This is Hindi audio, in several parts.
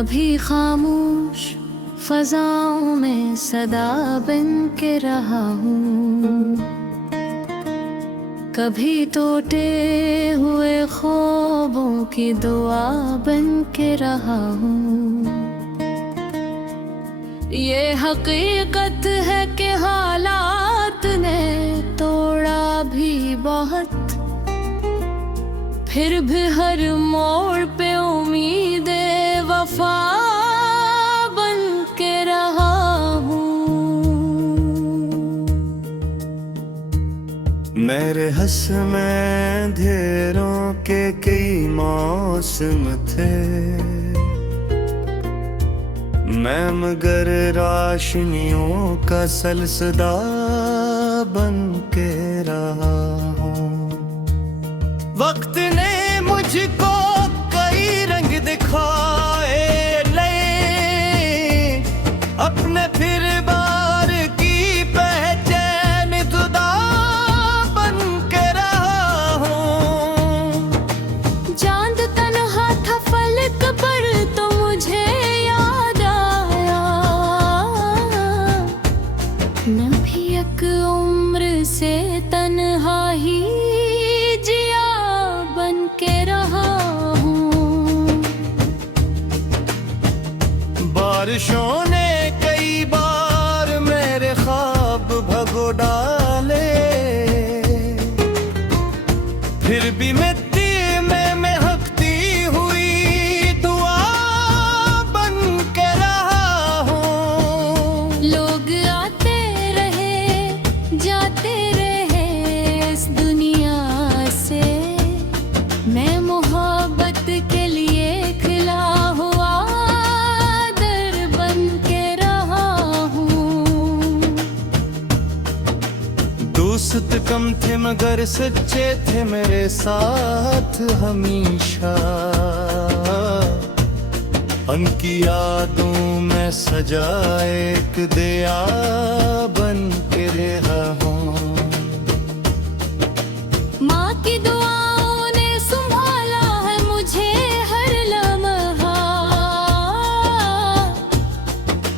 कभी खामोश फजाओं में सदा बन के रहा हूँ, कभी टूटे हुए ख्वाबों की दुआ बन के रहा हूँ। ये हकीकत है कि हालात ने तोड़ा भी बहुत, फिर भी हर मोड़ पे उम्मीदे वफा बन के रहा हूँ। मेरे हंस में अंधेरों के कई मौसम थे, मैं मगर रोशनियों का सलसदा बन के रहा हूँ। वक्त ने मुझको कई रंग दिखाए, नए अपने फिर बार की पहचान जुदा बन के रहा हूँ। चांद तन्हा था फलक पर तो मुझे याद आया, मैं भी एक उम्र से तन्हा ही बारिशों ने कई बार मेरे ख्वाब भगो डाले, फिर भी मिट्टी में महकती हुई दुआ बन के रहा हूँ। लोग आते रहे जाते रहे इस दुनिया से, मैं मोहब्बत के लिए खिला हुआ दोस्त कम थे मगर सच्चे थे मेरे साथ हमेशा, उनकी यादों में सजा एक दिया बन के रहा हूँ। माँ की दुआओं ने संभाला है मुझे हर लम्हा,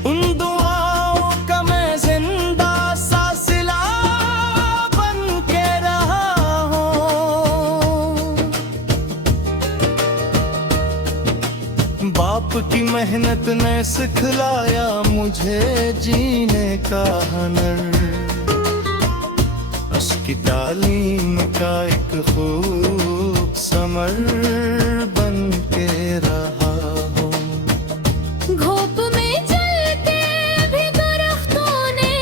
उन दुआओं का मैं जिंदा बाप की मेहनत ने सिखलाया मुझे जीने का हुनर, उसकी तालीम का एक खूब समर बन के रहा हूँ। घोप में चलते भी दरख्तों ने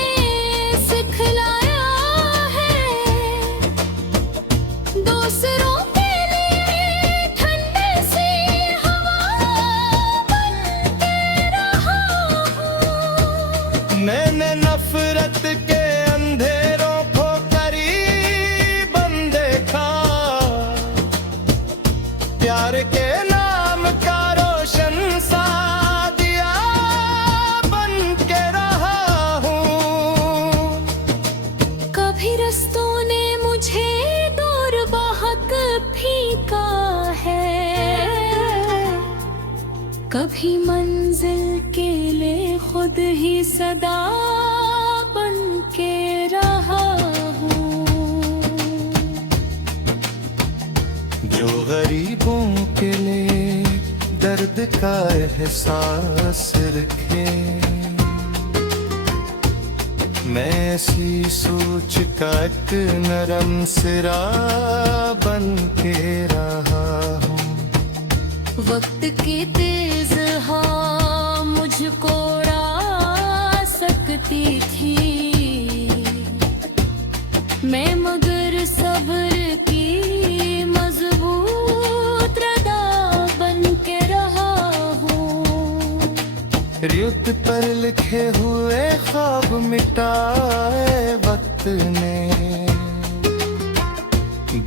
सिखलाया है, दूसरों मैंने नफरत के अंधेरों को करीबन देखा, प्यार के नाम का रोशन सा दिया बन के रहा हूँ। कभी रस्तों ने मुझे दूर बहक फीका है, कभी मंजिल के लिए खुद ही सदा बन के रहा हूँ। जो गरीबों के लिए दर्द का एहसास रखे, मैं ऐसी सोच का एक नरम सिरा बन के रहा हूँ। वक्त की तेज हाँ मुझको उड़ा सकती थी, मैं मगर सब्र की मजबूत रदा बन के रहा हूँ। रुत पर लिखे हुए ख्वाब मिटाए वक्त ने,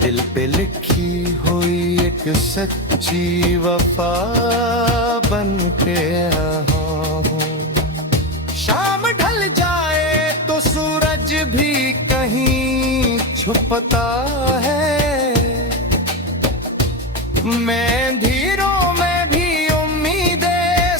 दिल पे लिखी हुई एक सच्ची वफा बन के रहा हूँ। शाम ढल जाए तो सूरज भी कहीं छुपता है, मैं धीरों में भी उम्मीदें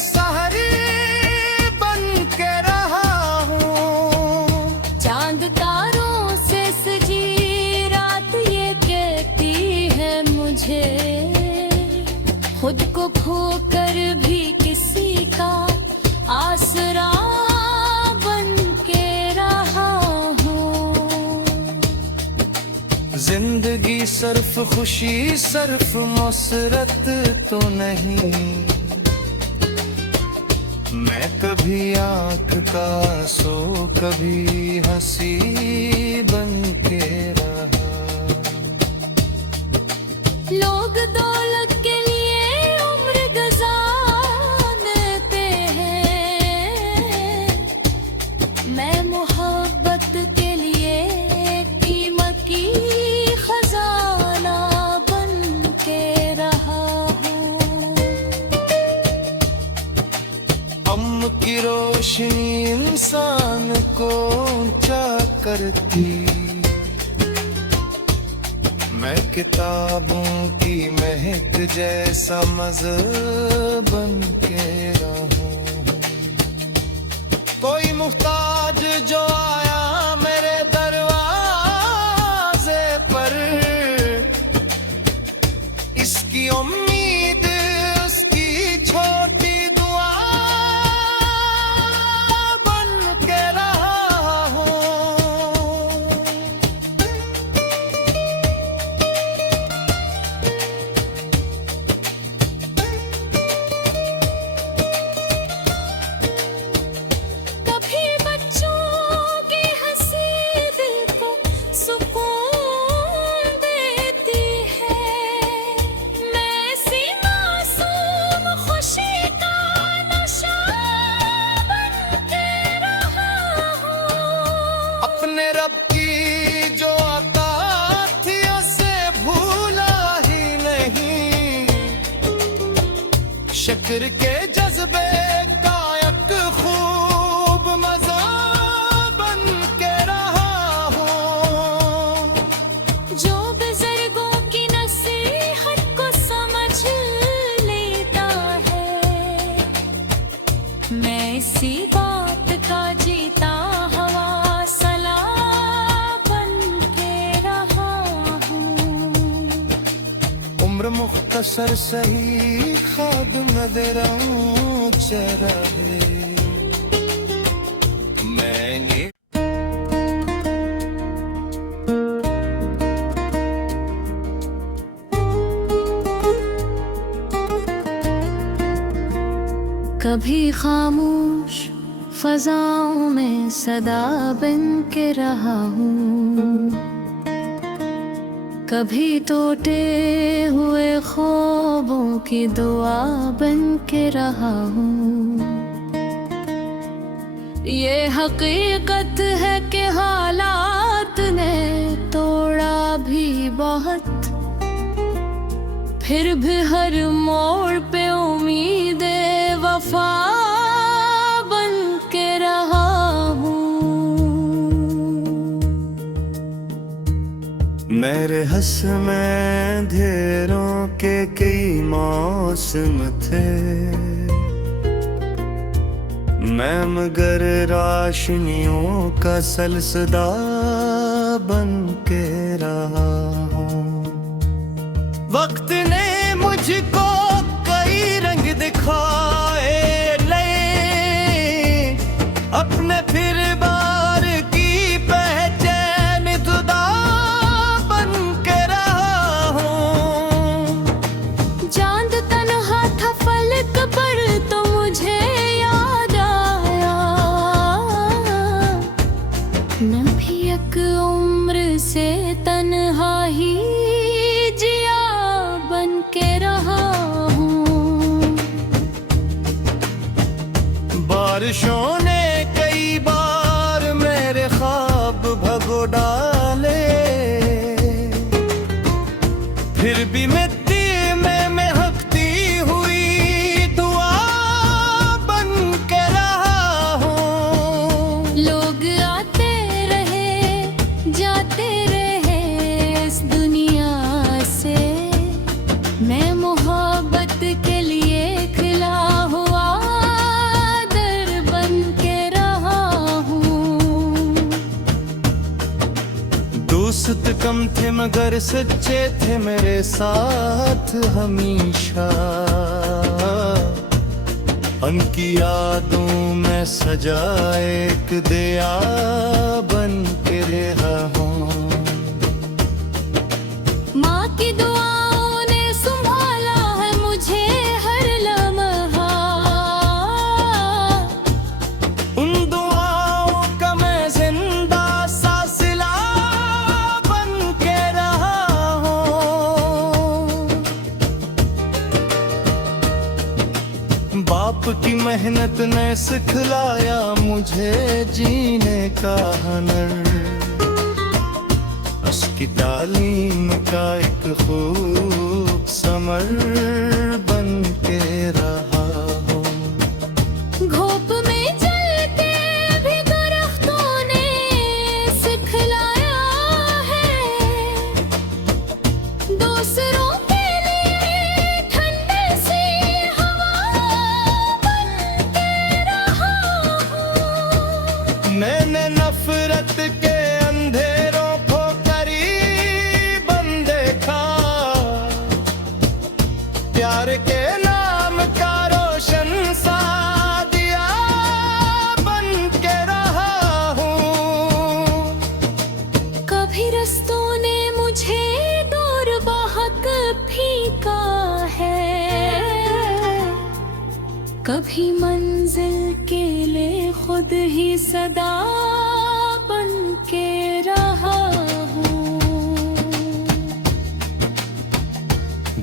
जिंदगी सिर्फ खुशी सिर्फ मुसरत तो नहीं, मैं कभी आंख का सो कभी हंसी बन के रहा। लोग दौलत के लिए उम्र गुजारते हैं, मैं मोहब्बत के लिए कीमत की खजाना बन के रहा हूँ। अम्म की रोशनी इंसान को ऊंचा करती, मैं किताबों की महक जैसा मज़े बन के रहूं। कोई मुहताज जो आया मेरे दरवाजे पर, इसकी उम्मीद उसकी छोटी दुआ बन के रहा हूँ। कभी बच्चों की हंसी दिल को सुकून देती है, मैं ऐसी मासूम खुशी का नशा बन के रहा हूँ। अपने रब की जो अता थी उसे भूला ही नहीं, शक्र के जज्बे का एक खूब मजा बन के रहा हूँ। जो बुजुर्गों की नसीहत को समझ लेता है, मैं इसी बात का जीता हवा सलाह बन के रहा हूँ। उम्र मुख्तसर सही ख्वाब नजरों चेहरा है, मैंने कभी खामोश फजाओं में सदा बन के रहा हूँ, कभी टूटे हुए ख्वाबों की दुआ बन के रहा हूँ। ये हकीकत है कि हालात ने तोड़ा भी बहुत, फिर भी हर मोड़ पे उम्मीद वफा बन के रहा हूँ। मेरे हंस में अंधेरों के कई मौसम थे, मैं मगर रोशनियों का सलसदा बन के रहा हूँ। वक्त ने मुझको कई रंग दिखाए नए, अपने फिर बार की पहचान जुदा बन के रहा हूँ। चांद तन्हा था फलक पर तो मुझे याद आया, मैं भी एक उम्र से तन्हा ही जिया बन के रहा हूँ। बारिशों ने कई बार मेरे ख्वाब भगो डाले, फिर भी मिट्टी में महकती हुई दुआ बन के रहा हूँ। लोग आते रहे जाते रहे इस दुनिया से, मैं मोहब्बत के लिए खिला हुआ दर बन के रहा हूँ। दोस्त कम थे मगर सच्चे थे मेरे साथ हमेशा, उनकी यादों में सजा एक दिया बन के रहा हूँ। मेहनत ने सिखलाया मुझे जीने का हुनर, उसकी तालीम का एक खूब समर बन के रहा हूँ। घोप में जलते भी दरख्तों ने सिखलाया है, दूसरों के लिए ठंडे से हवा बन के रहा हूँ। मैंने नफरत के अंधेरों को करीबन देखा, प्यार के नाम का रोशन सा दिया बन के रहा हूँ। कभी रस्तों ने मुझे दूर बहुत फीका है, कभी मंजिल के लिए खुद ही सदा बन के रहा हूँ।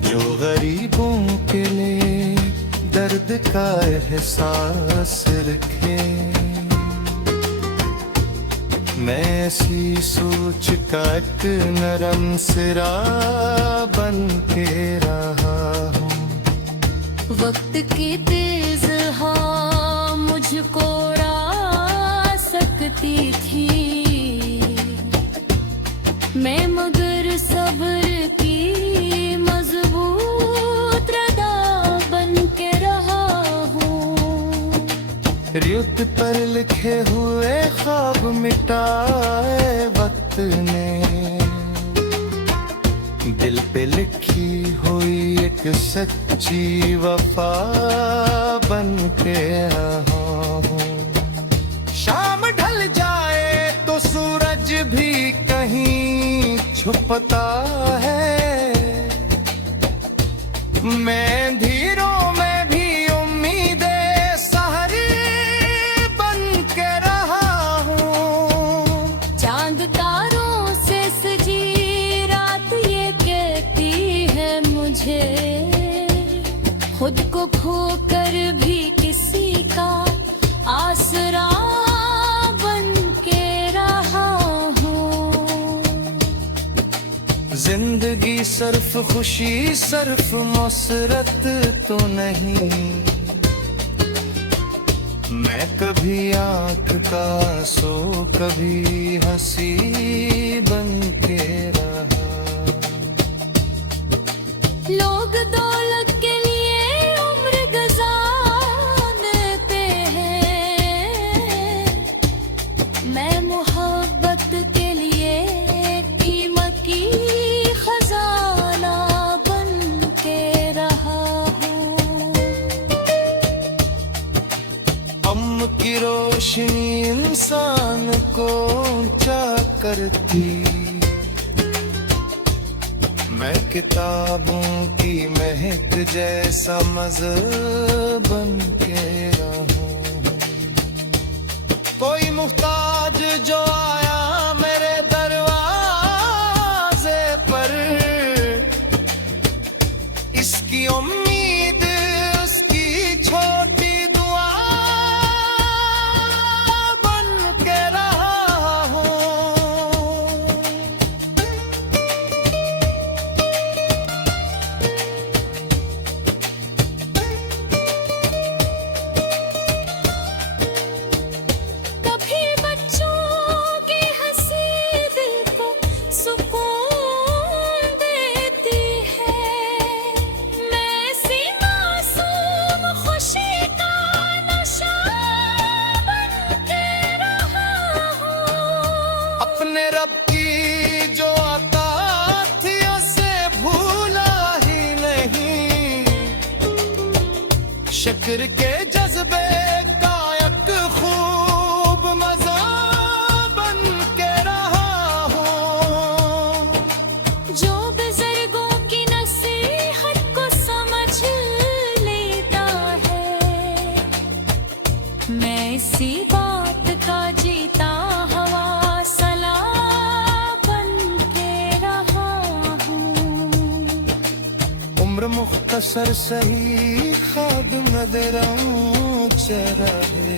जो गरीबों के लिए दर्द का एहसास रखे, मैं ऐसी सोच का एक नरम सिरा बन के रहा हूँ। वक्त की तेज हाँ मुझको उड़ा सकती थी, मैं मगर सब्र की मजबूत रदा बन के रहा हूँ। रुत पर लिखे हुए ख्वाब मिटाए वक्त ने, दिल पे लिखी हुई एक सच्ची वफा बन के रहा हूँ। शाम ढल जाए तो सूरज भी कहीं छुपता है, मैं धीरों में भी उम्मीदें सहरी बन के रहा हूँ। चांद तारों से सजी रात ये कहती है मुझे, खुद को खोकर भी किसी का आसरा बन के रहा हूँ। जिंदगी सिर्फ खुशी सिर्फ मसरत तो नहीं, मैं कभी आंख का सो कभी हंसी बन के रहा। लोग दौलत के लिए उम्र गुजारते हैं, मैं मोहब्बत के लिए कीमती खजाना बन के रहा हूँ। अम्म की रोशनी इंसान को ऊंचा करती, मैं किताबों की महक जैसा मज़ा बन के रहूं। कोई मुहताज जो आया मेरे दरवाजे पर, इसकी उम्मीद उसकी छोटी दुआ बन के रहा हूँ। कभी बच्चों की हंसी दिल को सुकून देती है, मैं ऐसी मासूम खुशी का नशा बन के रहा हूँ। अपने रब की जो अता थी उसे भूला ही नहीं, शुक्र के जज्बे का एक खूब मजा बन के रहा हूँ। जो बुजुर्गों की नसीहत को समझ लेता है, मैं इसी बात का जीता हवा सलाह बन के रहा हूँ। उम्र मुख्तसर सही ख्वाब नजरों मुझसे रहे।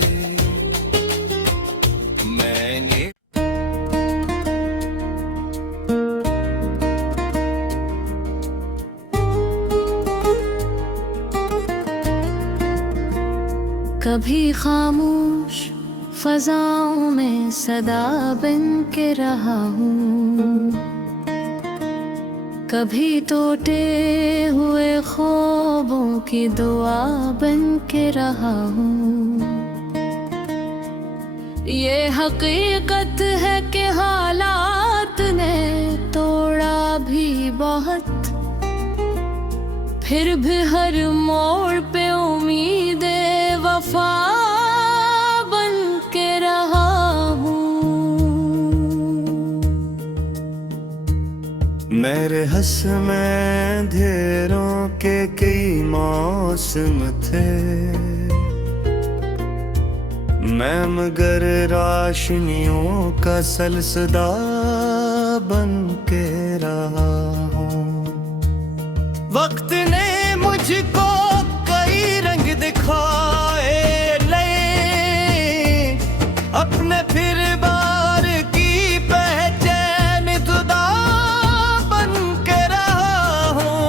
मैंने कभी खामोश फजाओं में सदा बन के रहा हूँ, कभी टूटे हुए ख्वाबों की दुआ बन के रहा हूँ। ये हकीकत है कि हालात ने तोड़ा भी बहुत, फिर भी हर मोड़ पे उम्मीद वफा बन के रहा हूँ। मेरे हंस में अंधेरों के कई मौसम थे, मैं मगर रोशनियों का सलसदा बन के रहा हूँ। वक्त ने मुझको कई रंग दिखाए नए, अपने फिर बार की पहचान जुदा बन के रहा हूँ।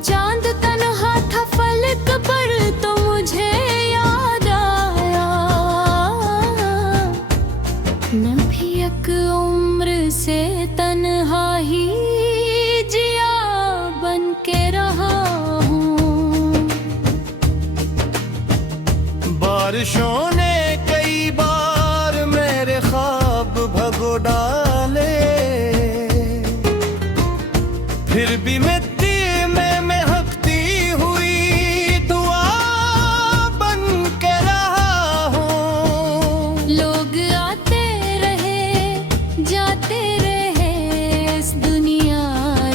चांद तन्हा था फलक पर तो मुझे याद आया, मैं भी एक उम्र से तन्हा ही के रहा हूँ। बारिशों ने कई बार मेरे ख्वाब भगो डाले, फिर भी मिट्टी में महकती हुई दुआ बन के रहा हूँ। लोग आते रहे जाते रहे इस दुनिया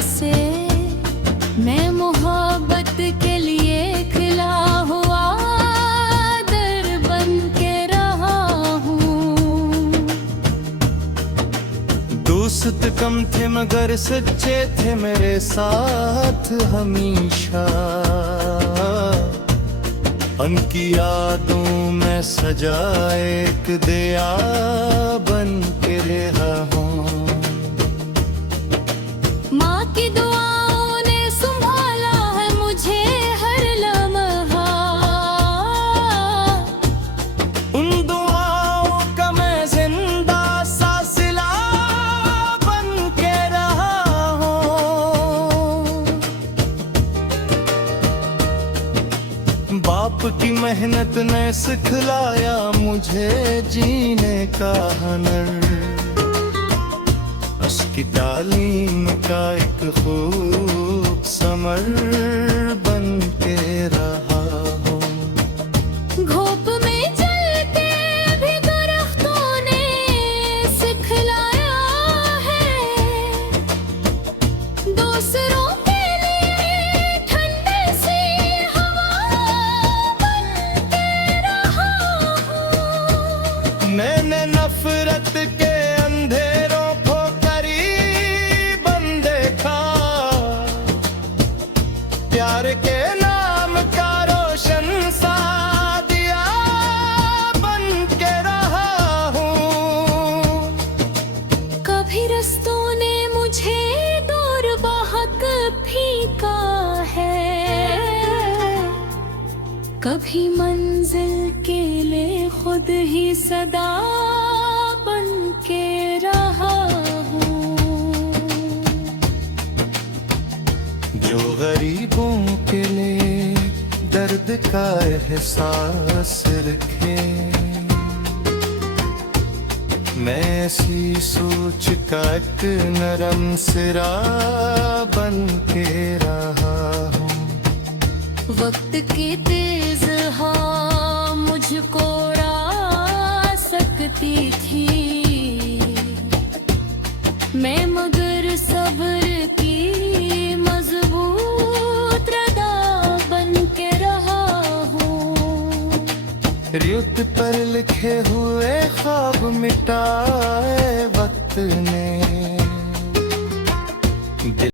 से, मैं मोहब्बत के लिए खिला हुआ दर बन के रहा हूँ। दोस्त कम थे मगर सच्चे थे मेरे साथ हमेशा, उनकी यादों में सजा एक दिया बन के रहा हूँ। माँ की दुआओं ने संभाला है मुझे हर लम्हा, उन दुआओं का मैं जिंदा सा सिला बन के रहा हूँ। बाप की मेहनत ने सिखलाया मुझे जीने का हुनर, उसकी तालीम का एक खूब समर बन के रहा हूँ। घोप में जलते भी दरख्तों ने सिखलाया है, दूसरों के लिए ठंडे सी हवा बन के रहा हूँ। मैंने नफरत के अंधेरों को करीब देखा, प्यार के नाम का रोशन सा दिया बन के रहा हूँ। कभी रस्तों ने मुझे दूर बहक फीका है, कभी मंजिल के लिए खुद ही सदा बन के रहा हूँ। जो गरीबों के लिए दर्द का एहसास रखे, मैं ऐसी सोच का एक नरम सिरा बन के रहा हूँ। वक्त की तेज हाँ मुझको उड़ा सकती थी, मैं मगर सब्र की मजबूत रदा बन के रहा हूँ। रुत पर लिखे हुए ख्वाब मिटाए वक्त ने,